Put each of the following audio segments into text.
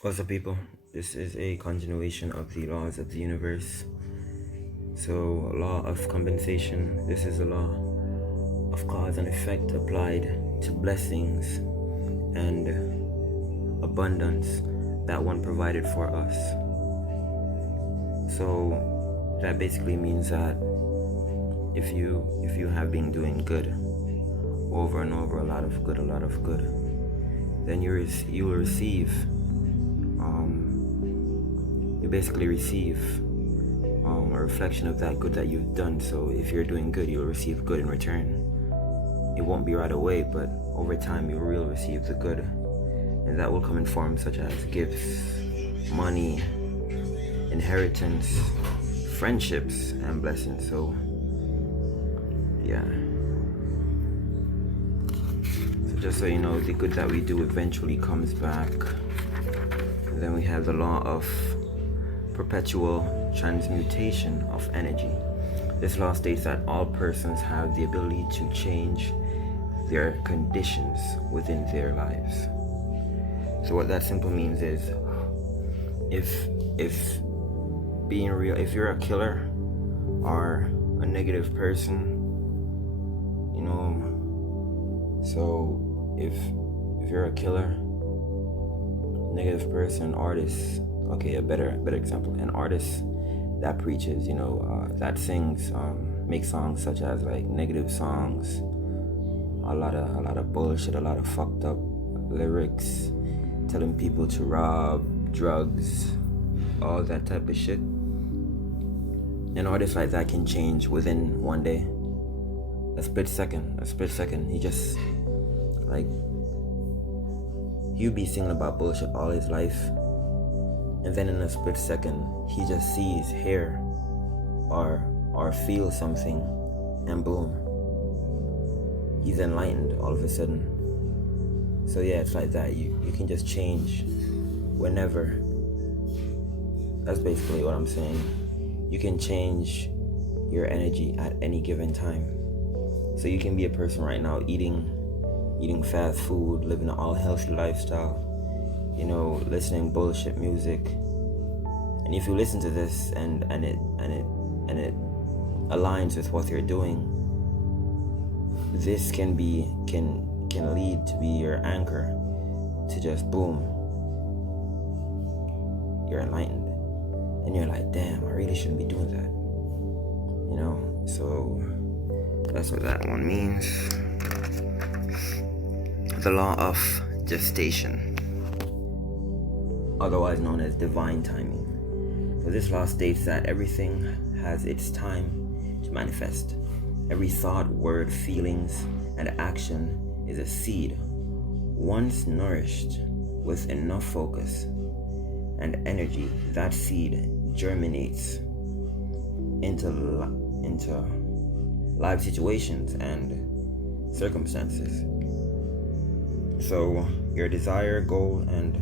What's up, people? This is a continuation of the laws of the universe. So, law of compensation. This is a law of cause and effect applied to blessings and abundance that one provided for us. So, that basically means that if you have been doing good over and over, a lot of good, then you will receive. You basically receive a reflection of that good that you've done. So if you're doing good, you'll receive good in return. It won't be right away, but over time you will receive the good, and that will come in forms such as gifts, money, inheritance, friendships, and blessings. So yeah. So just so you know, the good that we do eventually comes back. And then we have the law of perpetual transmutation of energy. This law states that all persons have the ability to change their conditions within their lives. So what that simply means is, if being real, if you're a killer or a negative person, so if you're a killer, negative person, artist, okay, a better example, an artist that preaches, that sings, makes songs such as like negative songs, a lot of bullshit, a lot of fucked up lyrics, telling people to rob, drugs, all that type of shit. An artist like that can change within one day, a split second. He just like, he'll be singing about bullshit all his life, and then in a split second he just sees, hear, or feels something, and boom, he's enlightened all of a sudden. So yeah, it's like that. You can just change whenever. That's basically what I'm saying. You can change your energy at any given time. So you can be a person right now eating fast food, living an all healthy lifestyle, listening bullshit music. And if you listen to this and it aligns with what you're doing, this can lead to be your anchor to just boom, you're enlightened, and you're like, damn, I really shouldn't be doing that. So that's what that one means. The law of gestation, otherwise known as divine timing. So this law states that everything has its time to manifest. Every thought, word, feelings, and action is a seed. Once nourished with enough focus and energy, that seed germinates into live situations and circumstances. So your desire, goal, and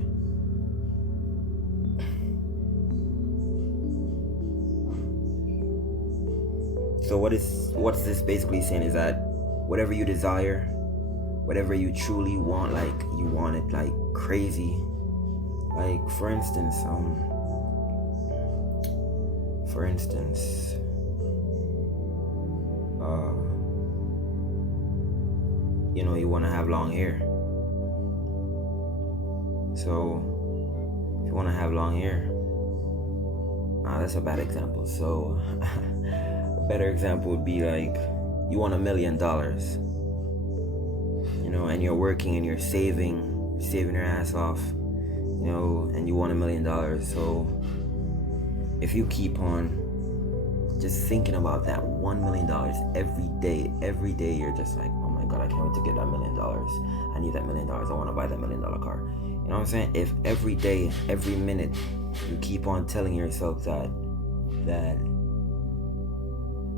so what's this basically saying is that whatever you desire, whatever you truly want, like you want it like crazy. Like for instance, you want to have long hair. So if you want to have long hair, that's a bad example. So a better example would be like, you want $1 million, and you're working and you're saving your ass off, and you want $1 million. So if you keep on just thinking about that $1 million every day, you're just like, oh my god, I can't wait to get that $1 million. I need that $1 million. I want to buy that $1 million car. You know what I'm saying? If every day, every minute, you keep on telling yourself that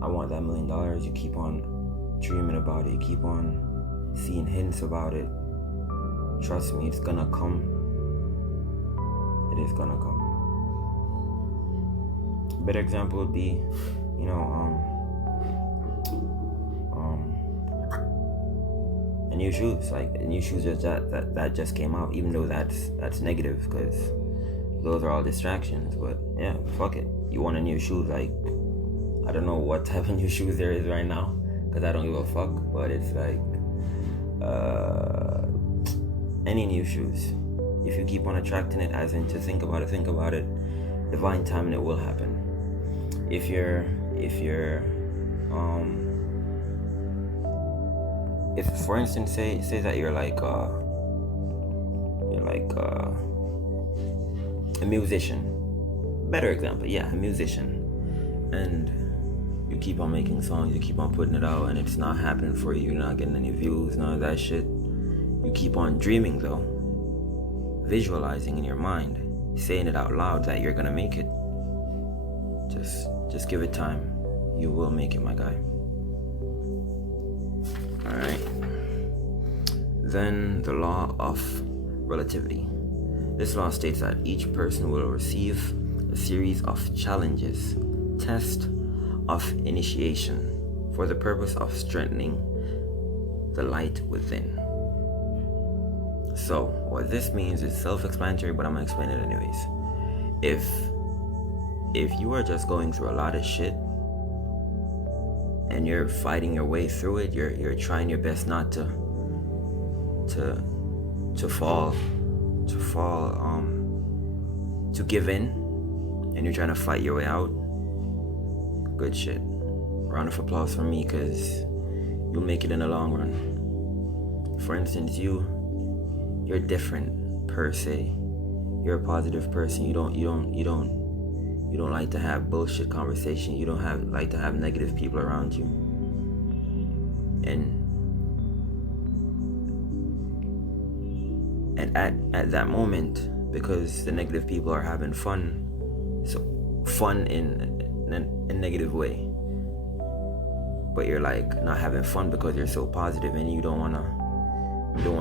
I want that $1 million, you keep on dreaming about it, you keep on seeing hints about it, trust me, it's gonna come. It is gonna come. A better example would be, new shoes. Like new shoes that just came out, even though that's negative, because those are all distractions. But yeah, fuck it. You want a new shoe? Like, I don't know what type of new shoes there is right now, because I don't give a fuck. But it's like, any new shoes. If you keep on attracting it, as in to think about it, divine timing, it will happen. If you're if for instance say that you're like a musician, better example, yeah, a musician, and you keep on making songs, you keep on putting it out, and it's not happening for you, you're not getting any views, none of that shit. You keep on dreaming though, visualizing in your mind, saying it out loud that you're gonna make it. Just give it time. You will make it, my guy. Alright. Then the law of relativity. This law states that each person will receive a series of challenges, tests of initiation, for the purpose of strengthening the light within. So, what this means is self-explanatory, but I'm gonna explain it anyways. If you are just going through a lot of shit and you're fighting your way through it, you're trying your best not to give in, and you're trying to fight your way out, good shit. Round of applause for me, because you'll make it in the long run. For instance, you're different per se. You're a positive person. You don't like to have bullshit conversation. You don't like to have negative people around you. And at that moment, because the negative people are having fun, so fun in a negative way, but you're like not having fun because you're so positive, and you don't wanna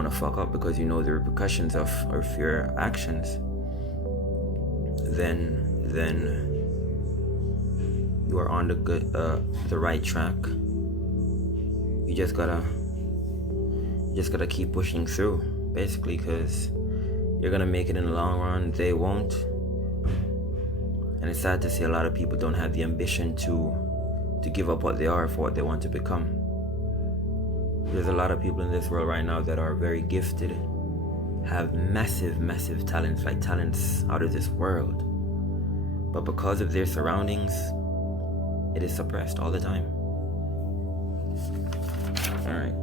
fuck up because you know the repercussions of your actions. Then you are on the right track. You just gotta keep pushing through, basically, because you're gonna make it in the long run. They won't. And it's sad to see a lot of people don't have the ambition to give up what they are for what they want to become. There's a lot of people in this world right now that are very gifted, have massive talents, like talents out of this world. But because of their surroundings, it is suppressed all the time. Alright.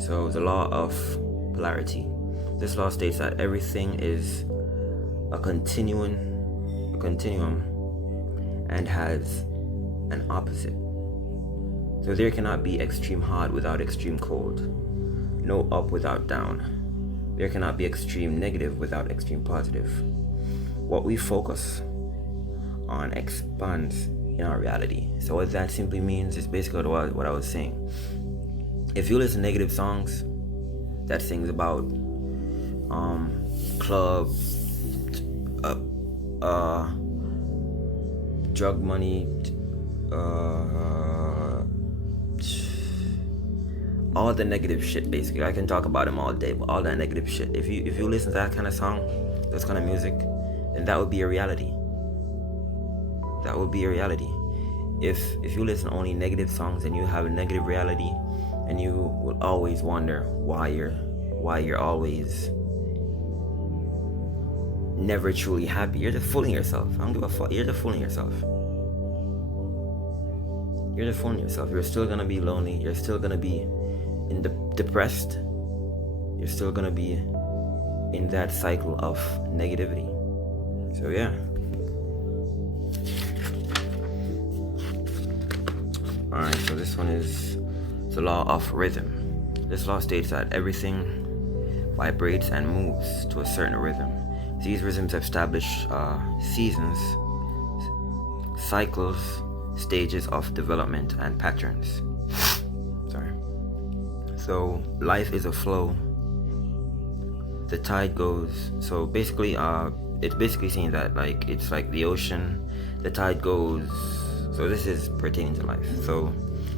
So the law of polarity. This law states that everything is a continuum and has an opposite. So there cannot be extreme hot without extreme cold. No up without down. There cannot be extreme negative without extreme positive. What we focus on expands in our reality. So what that simply means is basically what I was saying. If you listen to negative songs that sings about club, drug money, all the negative shit, basically. I can talk about them all day, but all that negative shit. If you listen to that kind of song, this kind of music, then that would be a reality. That would be a reality. If you listen to only negative songs and you have a negative reality, and you will always wonder why you're always never truly happy. You're just fooling yourself. I don't give a fuck. You're just fooling yourself. You're still gonna be lonely. You're still gonna be depressed. You're still gonna be in that cycle of negativity. So yeah. Alright, so this one is the law of rhythm. This law states that everything vibrates and moves to a certain rhythm. These rhythms establish seasons, cycles, stages of development, and patterns. Sorry. So life is a flow. The tide goes. So basically, it's basically saying that like it's like the ocean. The tide goes. So this is pertaining to life. So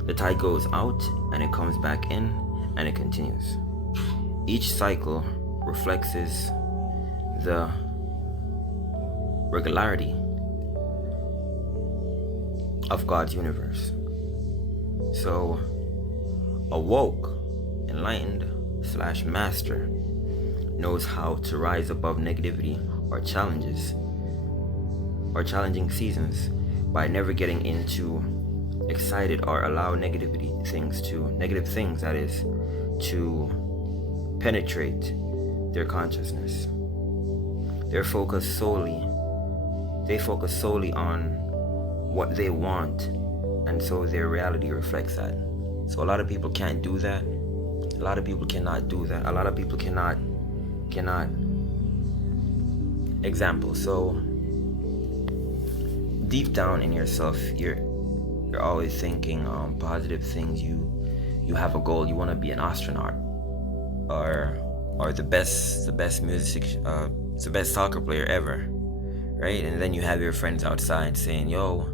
the tide goes out and it comes back in and it continues. Each cycle reflects the regularity of God's universe. So, a woke, enlightened / master knows how to rise above negativity or challenges or challenging seasons by never getting into excited or allow negative things that is to penetrate their consciousness. They focus solely on what they want, and so their reality reflects that. So a lot of people can't do that. A lot of people cannot do that. A lot of people cannot example. So deep down in yourself, you're always thinking positive things. You have a goal. You want to be an astronaut, or the best music, the best soccer player ever, right? And then you have your friends outside saying, yo,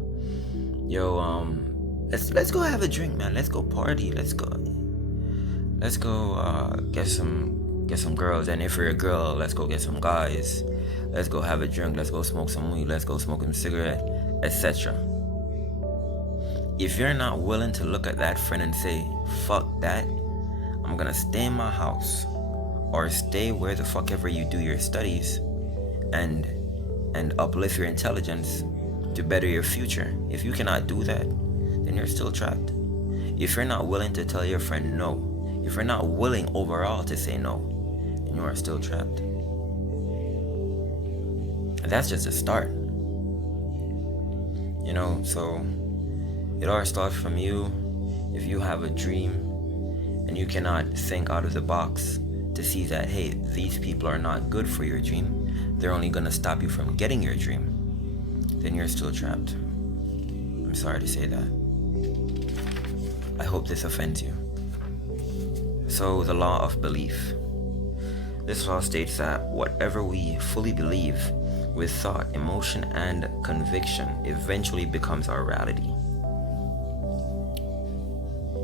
let's go have a drink, man. Let's go party. Let's go get some girls. And if you're a girl, let's go get some guys. Let's go have a drink. Let's go smoke some weed. Let's go smoke some cigarette, etc. If you're not willing to look at that friend and say, fuck that, I'm gonna stay in my house, or stay where the fuck ever you do your studies and uplift your intelligence to better your future. If you cannot do that, then you're still trapped. If you're not willing to tell your friend no, if you're not willing overall to say no, then you are still trapped. And that's just a start. So it all starts from you. If you have a dream and you cannot think out of the box to see that, hey, these people are not good for your dream, they're only gonna stop you from getting your dream, then you're still trapped. I'm sorry to say that. I hope this offends you. So, the law of belief. This law states that whatever we fully believe with thought, emotion, and conviction eventually becomes our reality.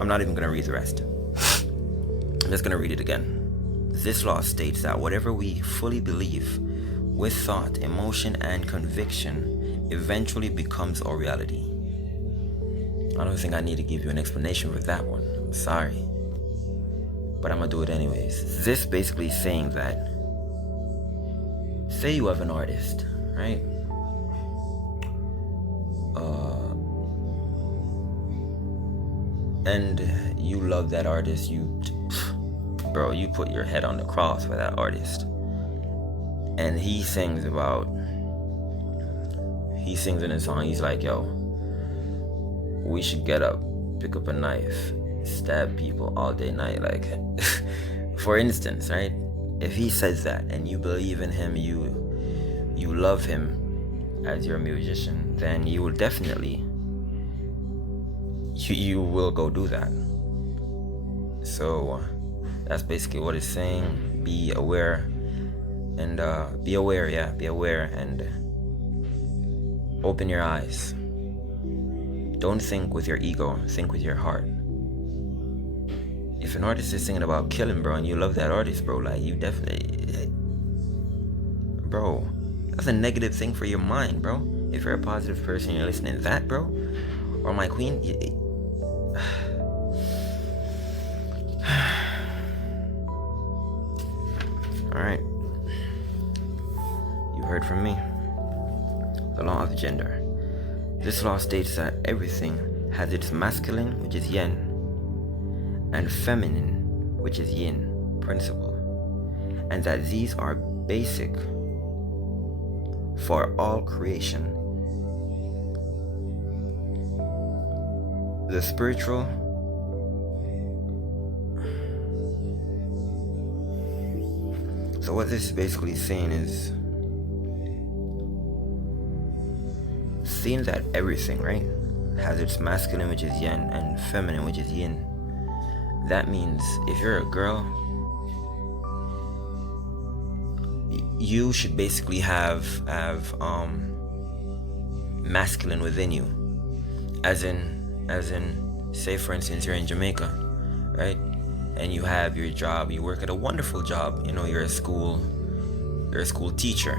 I'm not even gonna read the rest. I'm just gonna read it again. This law states that whatever we fully believe with thought, emotion, and conviction eventually becomes our reality. I don't think I need to give you an explanation for that one. I'm sorry. But I'm gonna do it anyways. This basically saying that, say you have an artist, right? And you love that artist. You put your head on the cross for that artist. And he sings in his song, he's like, yo, we should get up, pick up a knife, stab people all day, night. Like, for instance, right? If he says that and you believe in him, you love him as your musician, then you will definitely, you will go do that. So that's basically what it's saying. Be aware and be aware and open your eyes. Don't think with your ego, think with your heart. If an artist is singing about killing, bro, and you love that artist, bro, like, you definitely, bro, that's a negative thing for your mind, bro. If you're a positive person, you're listening to that, bro, or my queen, alright, you heard from me. The law of gender. This law states that everything has its masculine, which is yin, and feminine, which is yin, principle, and that these are basic for all creation. The spiritual So what this is basically saying is, seeing that everything, right, has its masculine, which is yin, and feminine, which is yin. That means if you're a girl, you should basically have masculine within you, as in, say for instance, you're in Jamaica, right, and you have your job, you work at a wonderful job, you're a school teacher,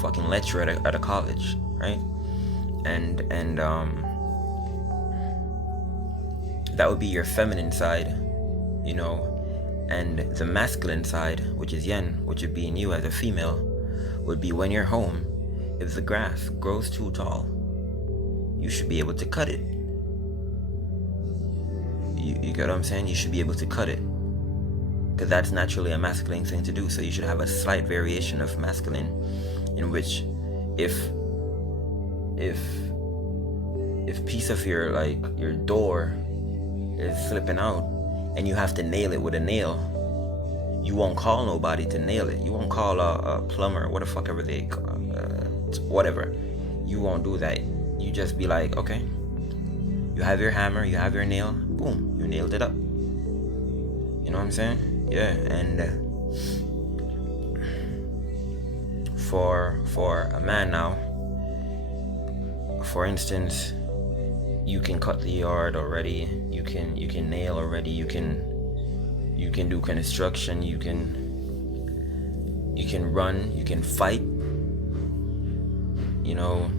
fucking lecturer at a college, right? And that would be your feminine side, you know, and the masculine side, which is yin, which would be in you as a female, would be when you're home, if the grass grows too tall, you should be able to cut it. You get what I'm saying? You should be able to cut it, because that's naturally a masculine thing to do. So you should have a slight variation of masculine, in which if piece of your door is slipping out and you have to nail it with a nail, you won't call nobody to nail it. You won't call a plumber, what the fuck ever they whatever. You won't do that. You just be like, okay, you have your hammer, you have your nail, boom, you nailed it up. You know what I'm saying? Yeah. And for a man now, for instance, you can cut the yard already, you can nail already, you can do construction, you can run, you can fight. You know,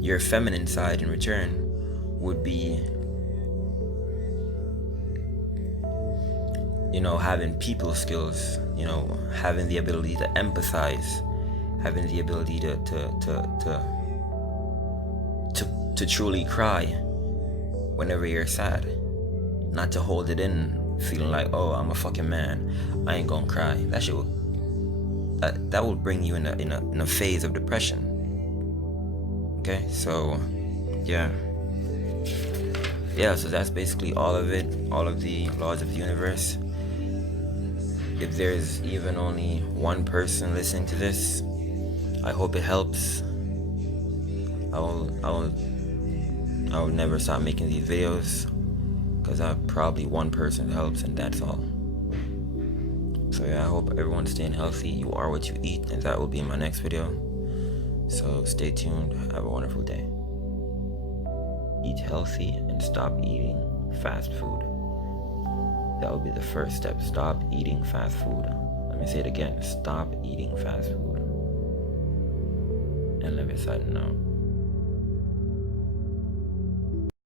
your feminine side in return would be, you know, having people skills, you know, having the ability to empathize, having the ability to truly cry whenever you're sad, not to hold it in, feeling like, oh, I'm a fucking man, I ain't gonna cry. That shit will, that will bring you in a phase of depression. Okay, so yeah, so that's basically all of it, all of the laws of the universe. If there's even only one person listening to this, I hope it helps. I will never stop making these videos, because probably one person helps, and that's all. So yeah, I hope everyone's staying healthy. You are what you eat, and that will be in my next video. So stay tuned. Have a wonderful day. Eat healthy and stop eating fast food. That will be the first step. Stop eating fast food. Let me say it again. Stop eating fast food. And let me sign out.